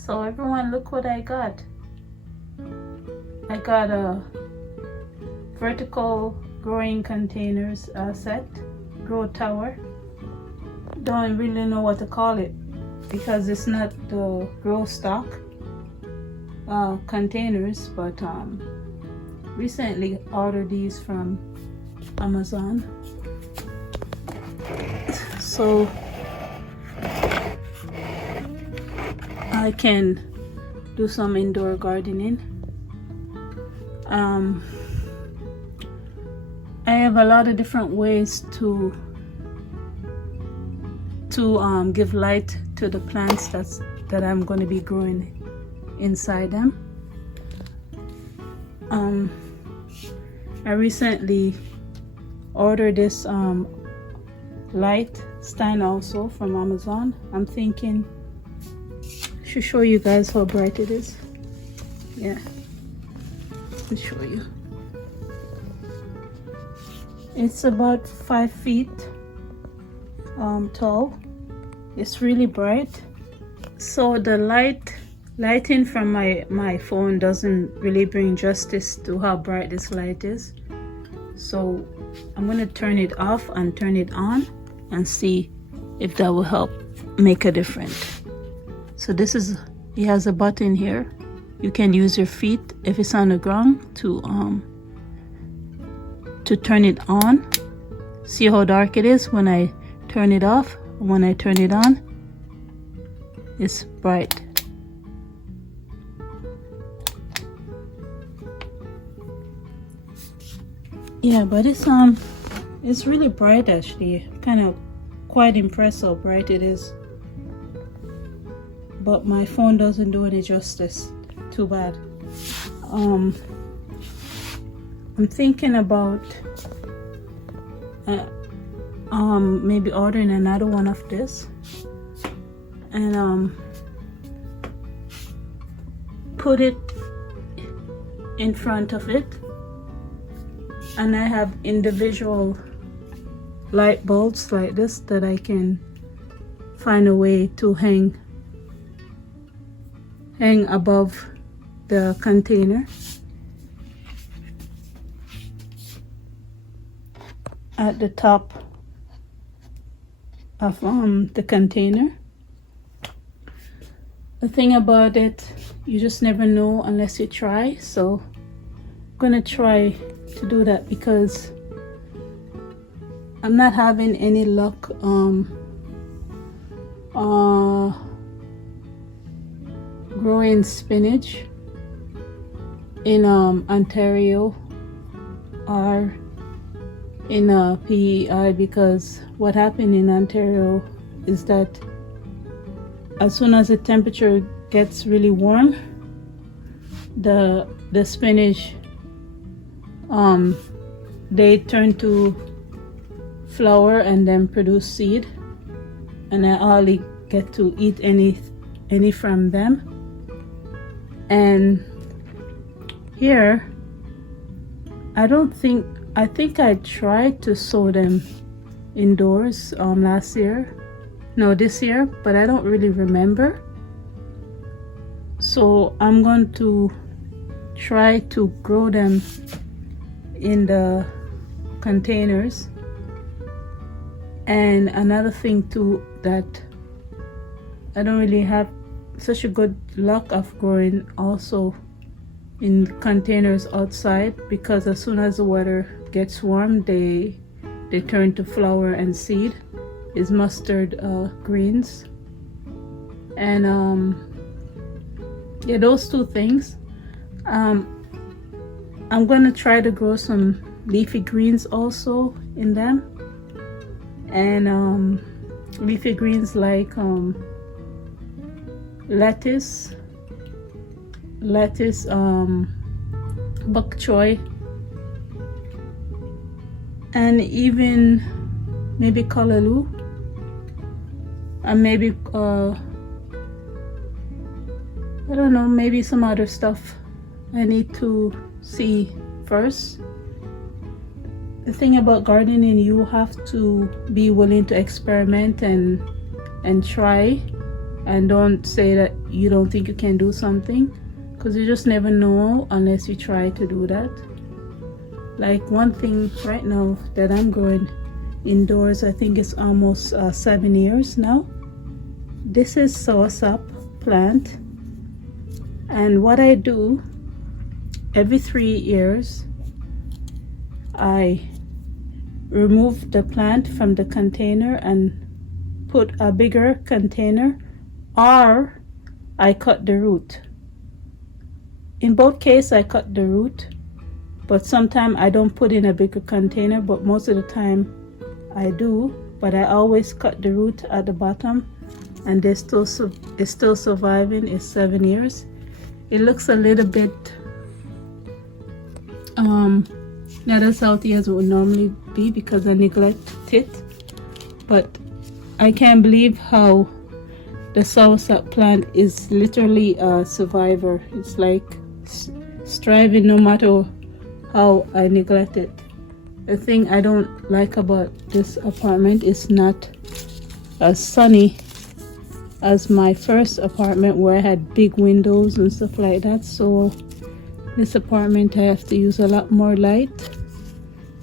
So everyone, look what I got. I got a vertical growing containers set, grow tower. Don't really know what to call it because it's not the grow stock containers, but recently ordered these from Amazon. So I can do some indoor gardening. I have a lot of different ways to give light to the plants that I'm going to be growing inside them. I recently ordered this light stand also from Amazon. I'm thinking I should show you guys how bright it is. Yeah, let me show you. It's about 5 feet tall. It's really bright. So the lighting from my phone doesn't really bring justice to how bright this light is. So I'm gonna turn it off and turn it on and see if that will help make a difference. So this is, it has a button here. You can use your feet if it's on the ground to turn it on. See how dark it is when I turn it off? When I turn it on, it's bright. Yeah, but it's really bright actually. Kind of quite impressed how bright it is. But my phone doesn't do any justice. Too bad. I'm thinking about maybe ordering another one of this and put it in front of it, and I have individual light bulbs like this that I can find a way to hang above the container at the top of the container. The thing about it, you just never know unless you try. So I'm gonna try to do that because I'm not having any luck growing spinach in Ontario or in PEI, because what happened in Ontario is that as soon as the temperature gets really warm, the spinach they turn to flower and then produce seed, and I hardly get to eat any from them. And here I think I tried to sow them indoors this year, but I don't really remember. So I'm going to try to grow them in the containers. And another thing too, that I don't really have such a good luck of growing also in containers outside, because as soon as the weather gets warm, they turn to flower and seed, is mustard greens. And yeah, those two things. I'm gonna try to grow some leafy greens also in them, and leafy greens like lettuce, bok choy, and even maybe callaloo, and maybe I don't know, maybe some other stuff I need to see first. The thing about gardening, you have to be willing to experiment and try And don't say that you don't think you can do something, because you just never know unless you try to do that. Like one thing right now that I'm growing indoors, I think it's almost 7 years now. This is soursop plant, and what I do every 3 years, I remove the plant from the container and put a bigger container, or I cut the root. In both cases I cut the root, but sometimes I don't put in a bigger container, but most of the time I do. But I always cut the root at the bottom, and it's still surviving. It's 7 years. It looks a little bit not as healthy as it would normally be because I neglect it, but I can't believe how the soursop plant is literally a survivor. It's like striving no matter how I neglect it. The thing I don't like about this apartment is not as sunny as my first apartment where I had big windows and stuff like that. So this apartment I have to use a lot more light.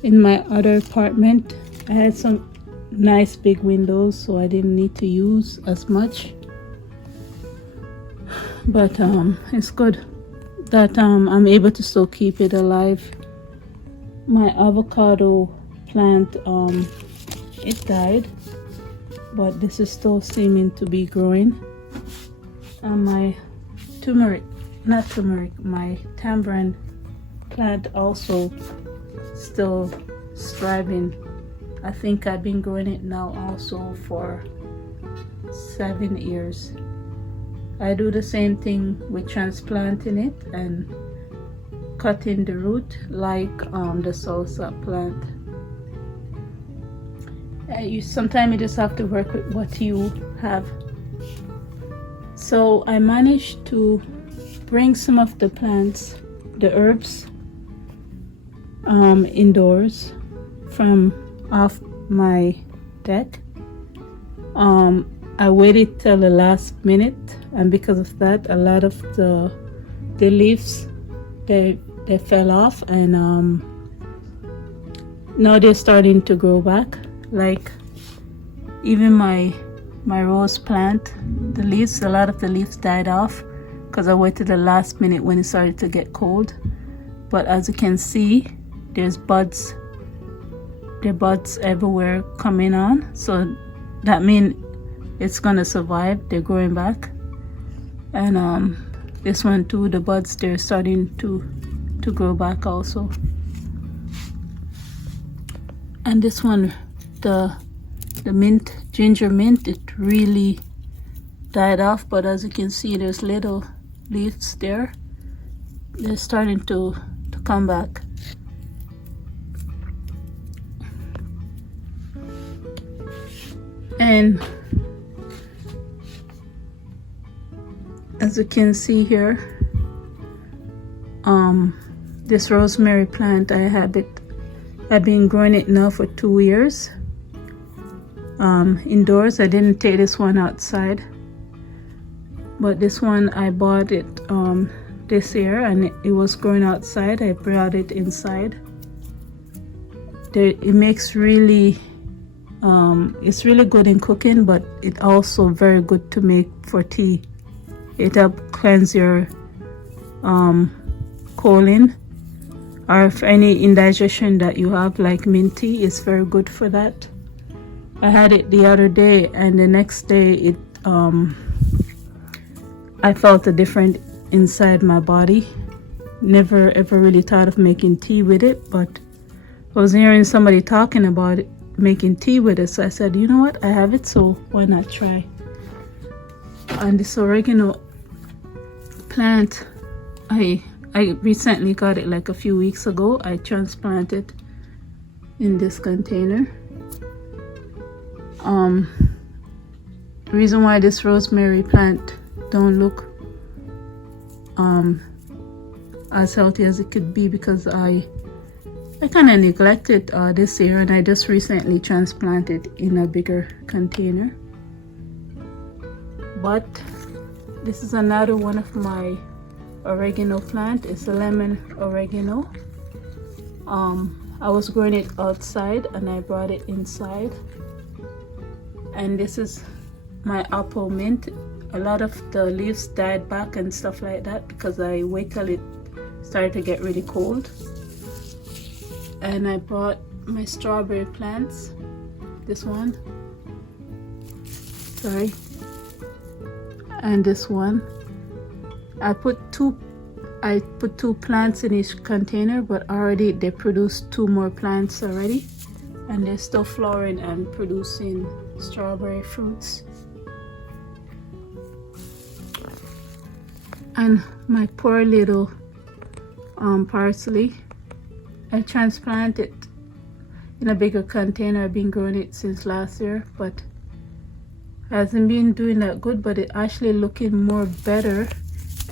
In my other apartment I had some nice big windows, so I didn't need to use as much. But it's good that I'm able to still keep it alive. My avocado plant, it died, but this is still seeming to be growing. And my my tamarind plant also still thriving. I think I've been growing it now also for 7 years. I do the same thing with transplanting it and cutting the root like the soursop plant. Sometimes you just have to work with what you have. So I managed to bring some of the plants, the herbs, indoors from off my deck. I waited till the last minute, and because of that, a lot of the leaves they fell off, and now they're starting to grow back. Like even my rose plant, the leaves, a lot of the leaves died off because I waited the last minute when it started to get cold. But as you can see, there's buds. There are buds everywhere coming on, so that means it's gonna survive. They're growing back. And this one too, the buds, they're starting to grow back also. And this one, the mint, ginger mint, it really died off, but as you can see, there's little leaves there. They're starting to come back. And as you can see here, this rosemary plant, I've been growing it now for 2 years indoors. I didn't take this one outside, but this one I bought it this year, and it was growing outside. I brought it inside. It makes really it's really good in cooking, but it also very good to make for tea. It helps cleanse your colon, or if any indigestion that you have, like mint tea is very good for that. I had it the other day, and the next day I felt a different inside my body. Never ever really thought of making tea with it, but I was hearing somebody talking about it, making tea with it, so I said, you know what, I have it, so why not try. And this oregano plant, I recently got it like a few weeks ago. I transplanted in this container. The reason why this rosemary plant don't look as healthy as it could be, because I kind of neglected this year, and I just recently transplanted in a bigger container. But this is another one of my oregano plant. It's a lemon oregano. I was growing it outside and I brought it inside. And this is my apple mint. A lot of the leaves died back and stuff like that because I wait till it started to get really cold. And I brought my strawberry plants. This one, sorry, and this one. I put two plants in each container, but already they produced 2 more plants already, and they're still flowering and producing strawberry fruits. And my poor little parsley, I transplanted in a bigger container. I've been growing it since last year, but hasn't been doing that good, but it actually looking more better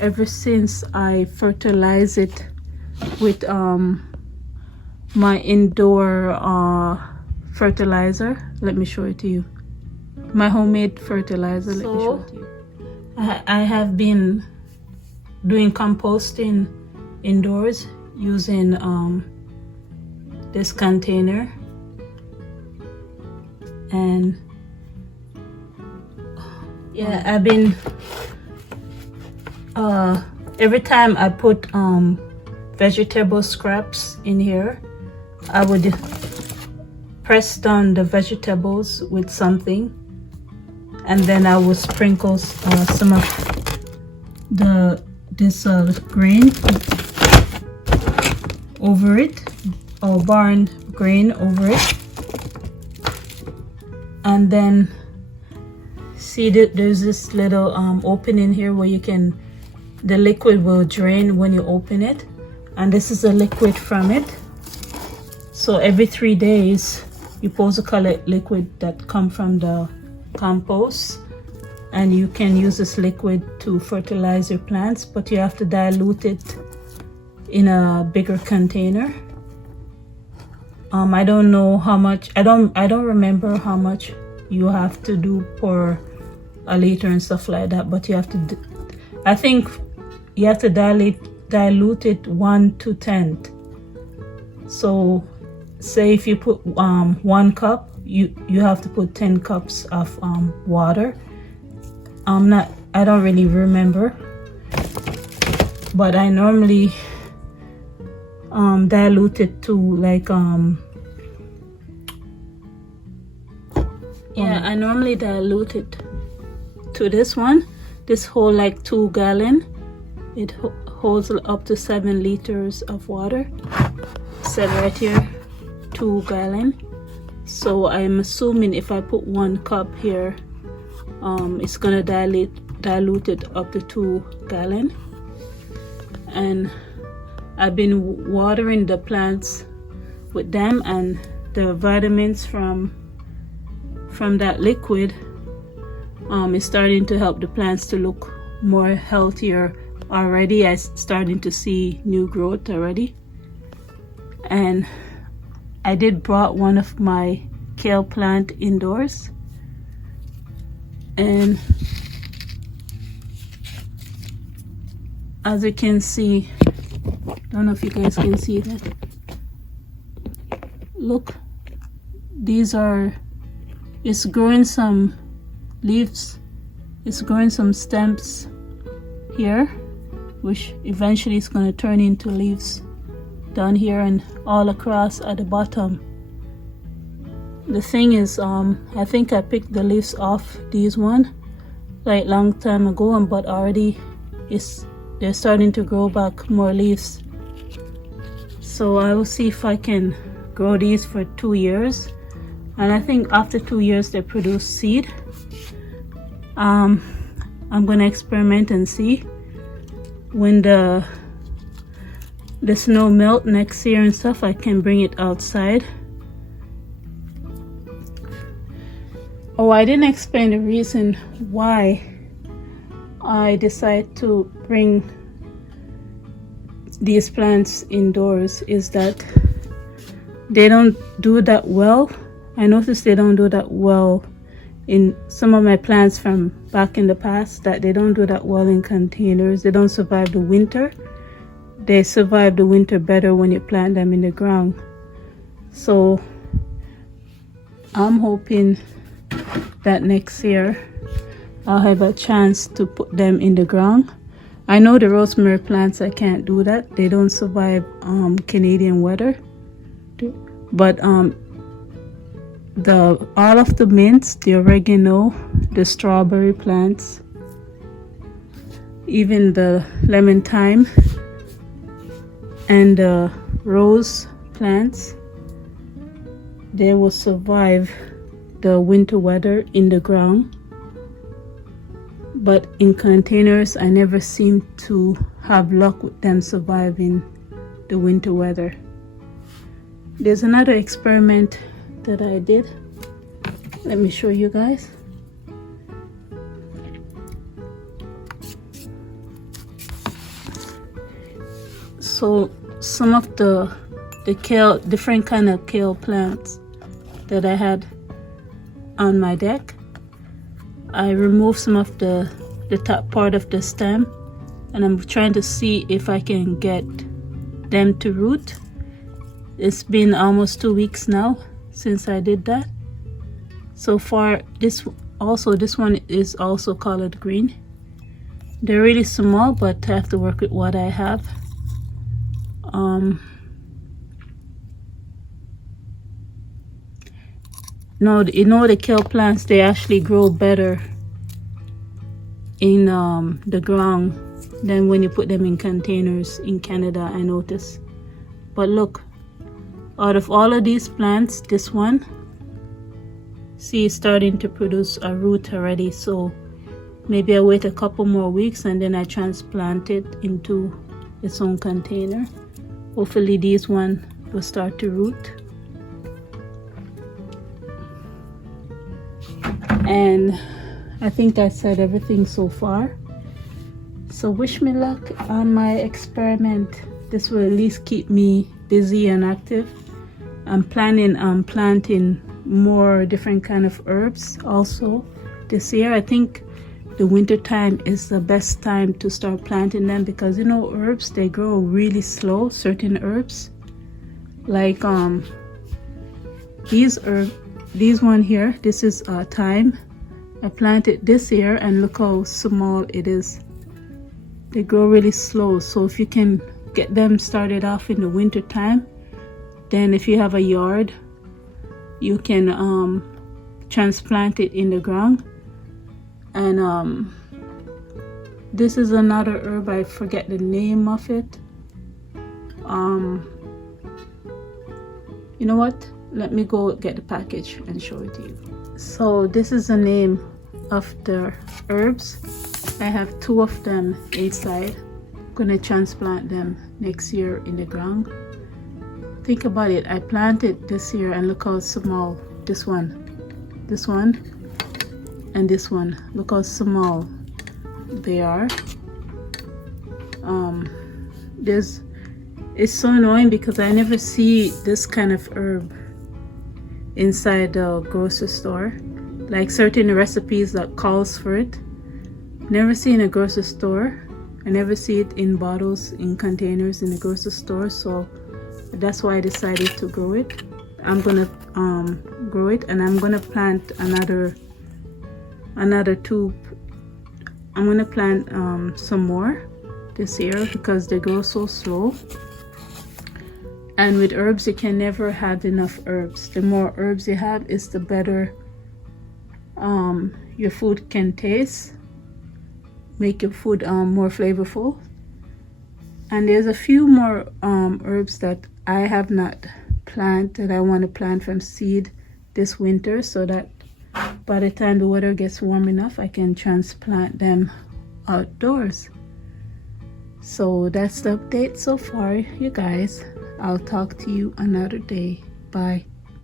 ever since I fertilize it with my indoor fertilizer. Let me show it to you. My homemade fertilizer. Let me show it to you. I have been doing composting indoors using this container, and yeah, I've been every time I put vegetable scraps in here, I would press down the vegetables with something, and then I would sprinkle some of this grain over it, or barn grain over it. And then see that there's this little opening here where the liquid will drain when you open it, and this is the liquid from it. So every 3 days you're supposed to collect liquid that come from the compost, and you can use this liquid to fertilize your plants, but you have to dilute it in a bigger container. I don't know how much, I don't remember how much you have to do per a liter and stuff like that, but you have to I think you have to dilute it 1 to 10. So say if you put 1 cup, you have to put 10 cups of water. I don't really remember, but I normally dilute it to like I normally dilute it to this one. This hold like 2 gallon. It holds up to 7 liters of water. Said right here 2 gallon. So I'm assuming if I put 1 cup here, it's gonna dilute it up to 2 gallon. And I've been watering the plants with them, and the vitamins from that liquid is starting to help the plants to look more healthier already. I'm starting to see new growth already. And I did brought one of my kale plant indoors, and as you can see, don't know if you guys can see that. Look, it's growing some leaves, it's growing some stems here, which eventually is going to turn into leaves down here and all across at the bottom. The thing is, I think I picked the leaves off these one like long time ago, but already they're starting to grow back more leaves. So I will see if I can grow these for 2 years, and I think after 2 years they produce seed. I'm gonna experiment and see when the snow melt next year and stuff, I can bring it outside. Oh, I didn't explain the reason why I decided to bring these plants indoors is that they don't do that well. I noticed they don't do that well in some of my plants from back in the past that they don't do that well in containers. They don't survive the winter. They survive the winter better when you plant them in the ground. So I'm hoping that next year I'll have a chance to put them in the ground. I know the rosemary plants, I can't do that. They don't survive Canadian weather. But all of the mints, the oregano, the strawberry plants, even the lemon thyme and the rose plants, they will survive the winter weather in the ground. But in containers, I never seem to have luck with them surviving the winter weather. There's another experiment that I did. Let me show you guys. So some of the kale, different kind of kale plants that I had on my deck, I removed some of the top part of the stem, and I'm trying to see if I can get them to root. It's been almost 2 weeks now since I did that. So far, this one is also colored green. They're really small, but I have to work with what I have. No, you know, the kale plants, they actually grow better in the ground than when you put them in containers in Canada, I noticed. But look, out of all of these plants, this one, see, it's starting to produce a root already. So maybe I wait a couple more weeks and then I transplant it into its own container. Hopefully these one will start to root. And I think I said everything so far. So wish me luck on my experiment. This will at least keep me busy and active. I'm planning on planting more different kind of herbs also this year. I think the winter time is the best time to start planting them, because you know, herbs, they grow really slow. Certain herbs, like these one here, this is thyme. I planted this year and look how small it is. They grow really slow. So if you can get them started off in the winter time, then if you have a yard, you can transplant it in the ground. And this is another herb, I forget the name of it. You know what, let me go get the package and show it to you. So this is the name of the herbs. I have 2 of them inside. I'm gonna transplant them next year in the ground. Think about it, I planted this year and look how small this one, and this one, look how small they are. It's so annoying because I never see this kind of herb inside the grocery store. Like certain recipes that calls for it, never see in a grocery store. I never see it in bottles, in containers in the grocery store. So that's why I decided to grow it. I'm gonna grow it, and I'm gonna plant another 2. I'm gonna plant some more this year because they grow so slow. And with herbs, you can never have enough herbs. The more herbs you have, is the better your food can taste, make your food more flavorful. And there's a few more herbs that I have not planted that I want to plant from seed this winter, so that by the time the weather gets warm enough, I can transplant them outdoors. So that's the update so far, you guys. I'll talk to you another day. Bye.